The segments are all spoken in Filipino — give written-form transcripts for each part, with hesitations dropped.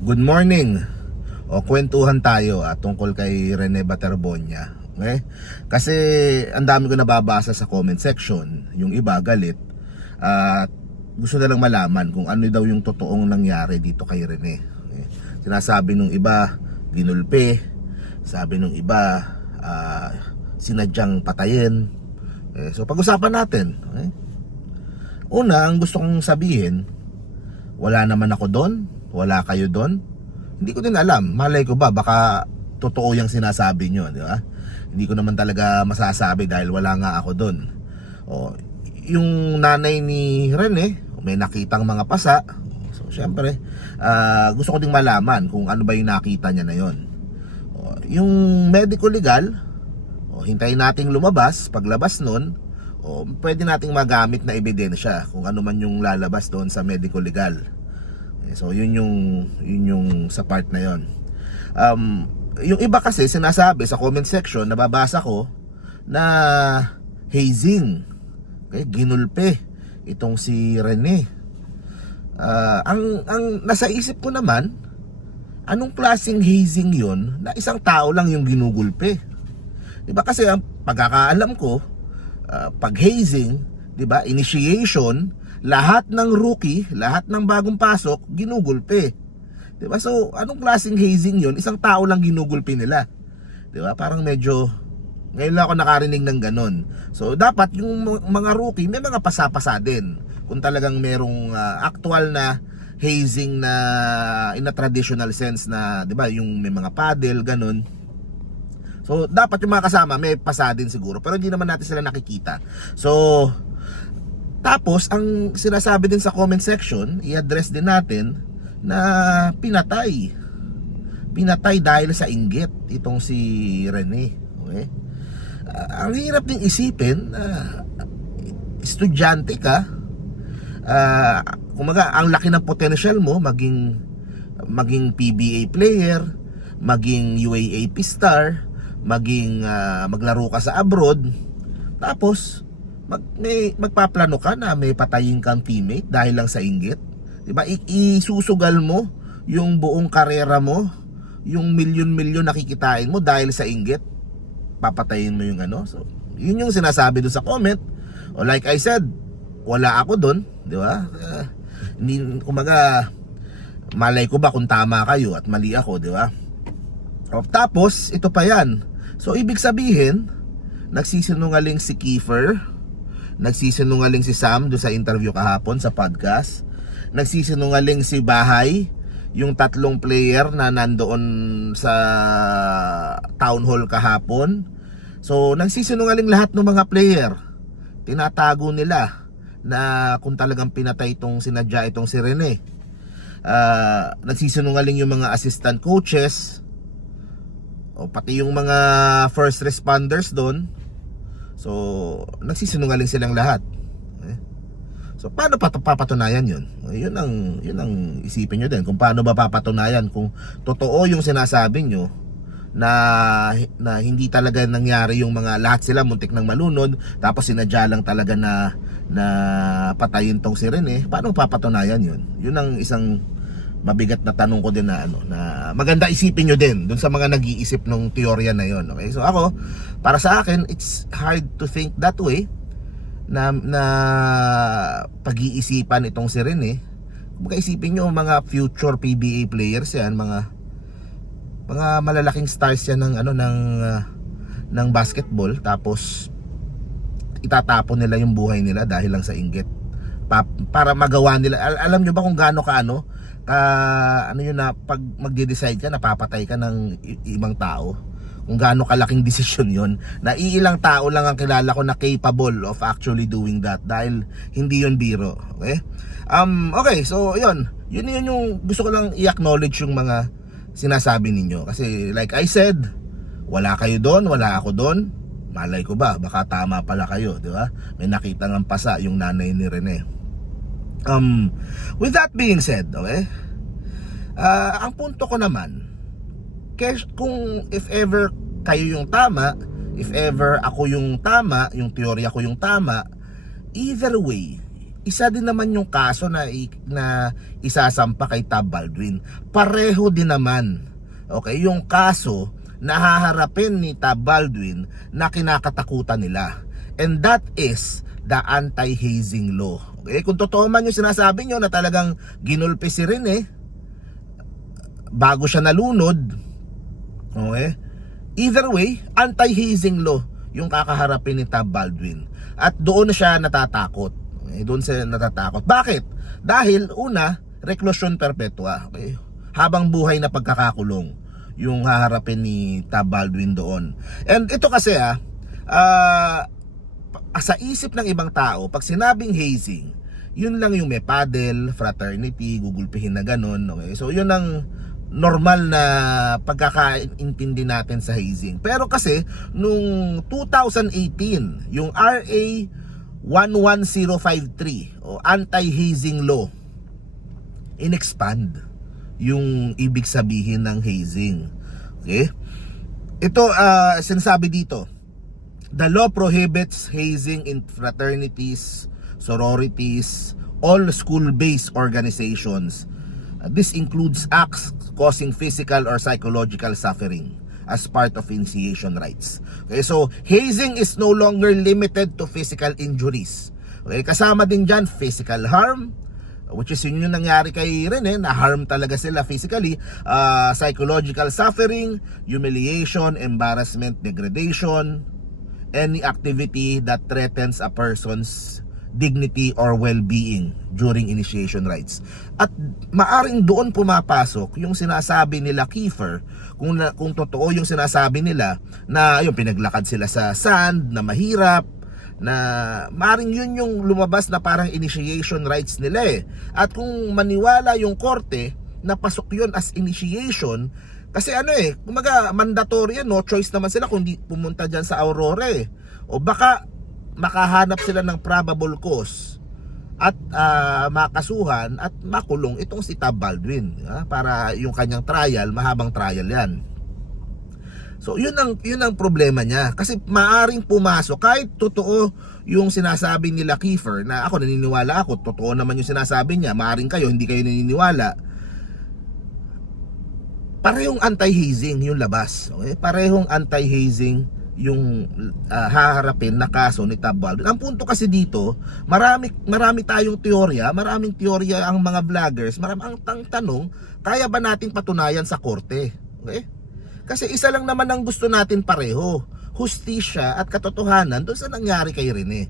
Good morning. Kwentuhan tayo tungkol kay Rene Baterbonia. Okay? Kasi ang dami ko nababasa sa comment section. Yung iba galit. At gusto na lang malaman kung ano daw yung totoong nangyari dito kay Rene. Okay? Sinasabi nung iba, ginulpe. Sabi nung iba, sinadyang patayin. Okay? So pag-usapan natin. Okay? Una, ang gusto kong sabihin, wala naman ako doon. Wala kayo doon. Hindi ko din alam. Malay ko ba, baka totoo yung sinasabi nyo, di ba? Hindi ko naman talaga masasabi dahil wala nga ako doon. Yung nanay ni Rene, may nakitang mga pasa. So, syempre, gusto ko ding malaman kung ano ba yung nakita niya na yon. Yung medico legal, hintayin nating lumabas. Paglabas nun, pwede nating magamit na ebidensya kung ano man yung lalabas doon sa medico legal. So yun yung sa part na yon. Yung iba kasi sinasabi sa comment section, nababasa ko na hazing, okay, ginulpe itong si Rene. Ang nasa isip ko naman, anong klaseng hazing yon na isang tao lang yung ginugulpe? 'Di ba kasi ang pagkakaalam ko, pag hazing, 'di ba, initiation, lahat ng rookie, lahat ng bagong pasok, ginugulpe. 'Di ba? So, anong klaseng hazing 'yon? Isang tao lang ginugulpe nila. 'Di ba? Parang medyo ngayon lang ako nakarinig ng ganun. So, dapat yung mga rookie may mga pasapasa din. Kung talagang merong actual na hazing na in a traditional sense na, 'di ba, yung may mga paddle ganun. So, dapat yung mga kasama may pasa din siguro, pero hindi naman natin sila nakikita. So, tapos, ang sinasabi din sa comment section, i-address din natin na pinatay. Pinatay dahil sa inggit itong si Rene. Okay? Ang hirap din isipin, estudyante ka, kumaga, ang laki ng potential mo, maging PBA player, maging UAAP star, maging maglaro ka sa abroad, tapos magpaplano ka na may patayin kang teammate dahil lang sa inggit. 'Di ba? Isusugal mo yung buong karera mo, yung milyon-milyon nakikitain mo dahil sa inggit. Papatayin mo yung ano. So, yun yung sinasabi doon sa comment. Like I said, wala ako doon, 'di ba? Hindi, kumaga, malay ko ba kung tama kayo at mali ako, 'di ba? Tapos ito pa yan. So ibig sabihin, nagsisinungaling si Kiefer, nagsisinungaling si Sam do sa interview kahapon sa podcast, nagsisinungaling si Bahay, yung tatlong player na nandoon sa town hall kahapon. So nagsisinungaling lahat ng mga player. Tinatago nila na kung talagang pinatay itong sinadya itong si Rene. Nagsisinungaling yung mga assistant coaches, pati yung mga first responders doon. So, nagsisinungaling silang lahat. Okay? So, paano papatunayan yun? Yun ang isipin nyo din. Kung paano ba papatunayan kung totoo yung sinasabi nyo na hindi talaga nangyari yung mga lahat sila muntik ng malunod, tapos sinadya lang talaga na patayin tong si Rene. Paano papatunayan yun? Yun ang isang mabigat na tanong ko din na na maganda isipin nyo din dun sa mga nag-iisip ng teorya na yon. Okay? So ako, para sa akin, it's hard to think that way na pag-iisipan itong si Rene. Kung isipin nyo, mga future PBA players yan, mga malalaking stars yan ng basketball, tapos itatapon nila yung buhay nila dahil lang sa inggit. Para magawa nila, alam nyo ba kung gaano ano yun, na pag magde-decide ka, napapatay ka ng ibang tao, kung gaano kalaking desisyon yun, na iilang tao lang ang kilala ko na capable of actually doing that, dahil hindi yun biro. Okay? Okay, so yun yung gusto ko lang i-acknowledge yung mga sinasabi ninyo, kasi like I said, wala kayo doon, wala ako doon. Malay ko ba, baka tama pala kayo, di ba? May nakita ng pasa yung nanay ni Rene. With that being said, okay, ang punto ko naman, kung if ever kayo yung tama, if ever ako yung tama, yung teorya ko yung tama, either way, isa din naman yung kaso na isasampa kay Tab Baldwin. Pareho din naman. Okay, yung kaso na haharapin ni Tab Baldwin na kinakatakutan nila. And that is the anti-hazing law. Okay, kung totoo man yung sinasabi nyo na talagang ginulpi si Rene bago siya nalunod, okay, either way, anti-hazing law yung kakaharapin ni Tab Baldwin. At doon siya natatakot. Okay, doon siya natatakot. Bakit? Dahil una, reclusion perpetua. Okay? Habang buhay na pagkakakulong yung haharapin ni Tab Baldwin doon. And ito kasi sa isip ng ibang tao, pag sinabing hazing, yun lang yung may paddle, fraternity, gugulpihin na ganun. Okay? So yun ang normal na pagkakaintindi natin sa hazing. Pero kasi nung 2018, yung RA 11053 o anti-hazing law, inexpand yung ibig sabihin ng hazing. Okay? Ito sinasabi dito, the law prohibits hazing in fraternities, sororities, all school-based organizations. This includes acts causing physical or psychological suffering as part of initiation rites. Okay, so hazing is no longer limited to physical injuries. Okay, kasama din dyan physical harm, which is yun yung nangyari kay Rene, na harm talaga sila physically, psychological suffering, humiliation, embarrassment, degradation, any activity that threatens a person's dignity or well-being during initiation rites. At maaring doon pumapasok yung sinasabi nila Kiefer, kung totoo yung sinasabi nila na yung pinaglakad sila sa sand, na mahirap, na maaring yun yung lumabas na parang initiation rites nila eh. At kung maniwala yung korte na pasok yun as initiation, kasi kumaga mandatory yan, no choice naman sila kung di pumunta dyan sa Aurora eh. O baka makahanap sila ng probable cause at makasuhan at makulong itong si Tab Baldwin, para yung kanyang trial, mahabang trial yan. So yun ang problema niya, kasi maaring pumasok kahit totoo yung sinasabi nila Kiefer, na ako naniniwala ako, totoo naman yung sinasabi niya, maaring kayo hindi kayo naniniwala, parehong anti-hazing yung labas. Okay? Parehong anti-hazing yung haharapin na kaso ni Tab Baldwin. Ang punto kasi dito, marami tayong maraming teorya ang mga vloggers, ang tanong, kaya ba nating patunayan sa korte? Okay? Kasi isa lang naman ang gusto natin pareho, hustisya at katotohanan doon sa nangyari kay Rene.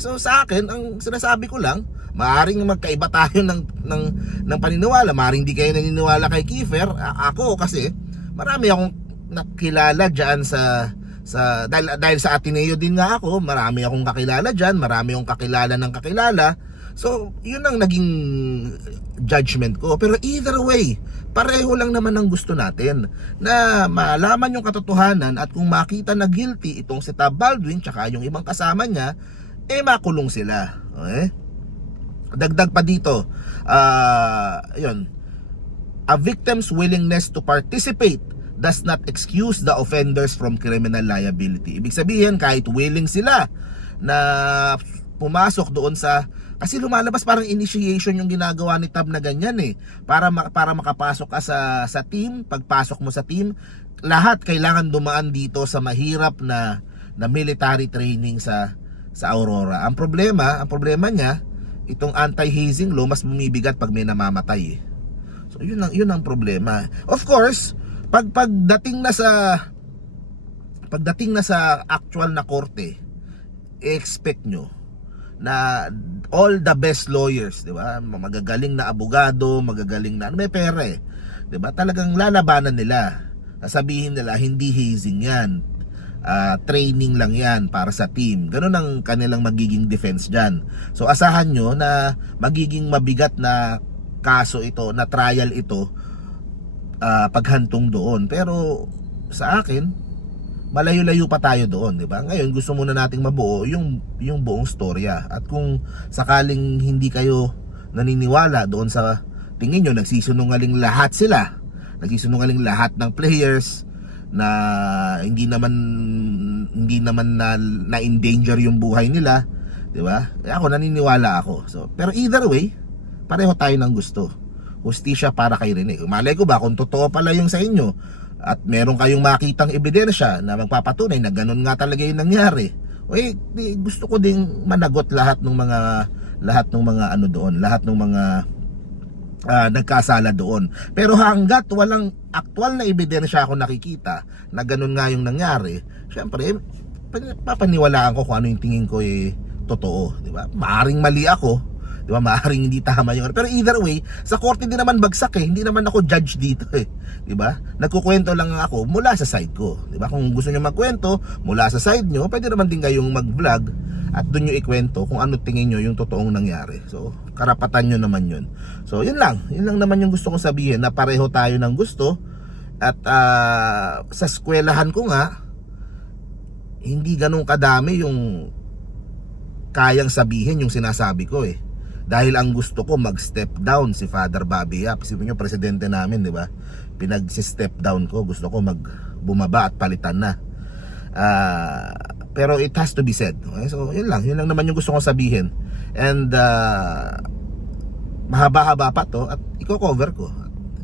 So sa akin, ang sinasabi ko lang, maaring magkaiba tayo ng paniniwala, maaring di kayo naniniwala kay Kiefer. Ako kasi marami akong nakilala diyan dahil sa Ateneo din nga ako, marami akong kakilala diyan, marami akong kakilala ng kakilala. So yun ang naging judgment ko. Pero either way, pareho lang naman ang gusto natin, na malaman yung katotohanan, at kung makita na guilty itong si Tab Baldwin tsaka yung ibang kasama niya, makulong sila. Okay? Dagdag pa dito, yun, a victim's willingness to participate does not excuse the offenders from criminal liability. Ibig sabihin, kahit willing sila na pumasok doon kasi lumalabas parang initiation yung ginagawa ni Tab na ganyan eh, para makapasok ka sa team. Pagpasok mo sa team, lahat kailangan dumaan dito sa mahirap na military training sa Aurora. Ang problema niya, itong anti-hazing law mas bumibigat pag may namamatay eh. So yun ang problema. Of course, pagdating na sa actual na korte, expect nyo na all the best lawyers, di ba? Magagaling na abogado, magagaling na may pera eh. Di ba? Talagang lalabanan nila. Sasabihin nila hindi hazing 'yan. Training lang 'yan para sa team. Ganun ang kanilang magiging defense diyan. So asahan nyo na magiging mabigat na kaso ito, na trial ito, paghantong doon. Pero sa akin, malayo-layo pa tayo doon, di ba? Ngayon gusto muna nating mabuo yung buong storya. At kung sakaling hindi kayo naniniwala doon sa tingin nyo nagsisinungaling lahat sila, nagsisinungaling lahat ng players, na hindi naman na endanger yung buhay nila, 'Di ba? Ako naniniwala ako. So, pero either way, pareho tayo ng gusto. Hustisya para kay Rene. Malay ko ba kung totoo pala yung sa inyo at meron kayong makitang ebidensya na magpapatunay na ganun nga talaga yung nangyari. Gusto ko ding managot lahat ng mga ano doon, lahat ng mga nagkasala doon. Pero hanggat walang aktual na ebidensya ako nakikita na ganun nga yung nangyari, syempre papaniwalaan ko kung ano yung tingin ko totoo, di ba? Maaring mali ako, di ba? Maaring hindi tama yung, pero either way, sa korte din naman bagsak hindi naman ako judge dito di ba? Nagkukwento lang ako mula sa side ko, di ba? Kung gusto niyo magkwento mula sa side nyo, pwede naman din kayong mag-vlog at doon nyo ikwento kung ano tingin nyo yung totoong nangyari. So, karapatan nyo naman yun. So, yun lang naman yung gusto kong sabihin, na pareho tayo ng gusto. At sa eskwelahan ko nga, hindi ganun kadami yung kayang sabihin yung sinasabi ko Dahil ang gusto ko mag-step down si Father Bobby Yap. Isipin nyo, presidente namin, di ba? Pinag-step down ko, gusto ko bumaba at palitan na. Pero it has to be said. Okay? So yun lang naman yung gusto kong sabihin. And mahaba-haba pa to at i-cover ko.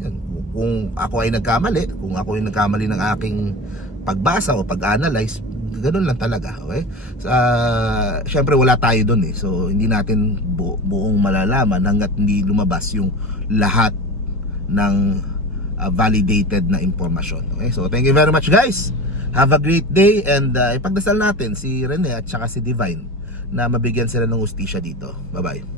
Yan. Kung ako ay nagkamali, kung ako ay nagkamali ng aking pagbasa o pag-analyze, ganun lang talaga, okay? Syempre wala tayo dun so hindi natin buong malalaman hanggat hindi lumabas yung lahat ng validated na impormasyon, okay? So thank you very much, guys. Have a great day, and ipagdasal natin si Rene at saka si Divine na mabigyan sila ng hustisya dito. Bye bye.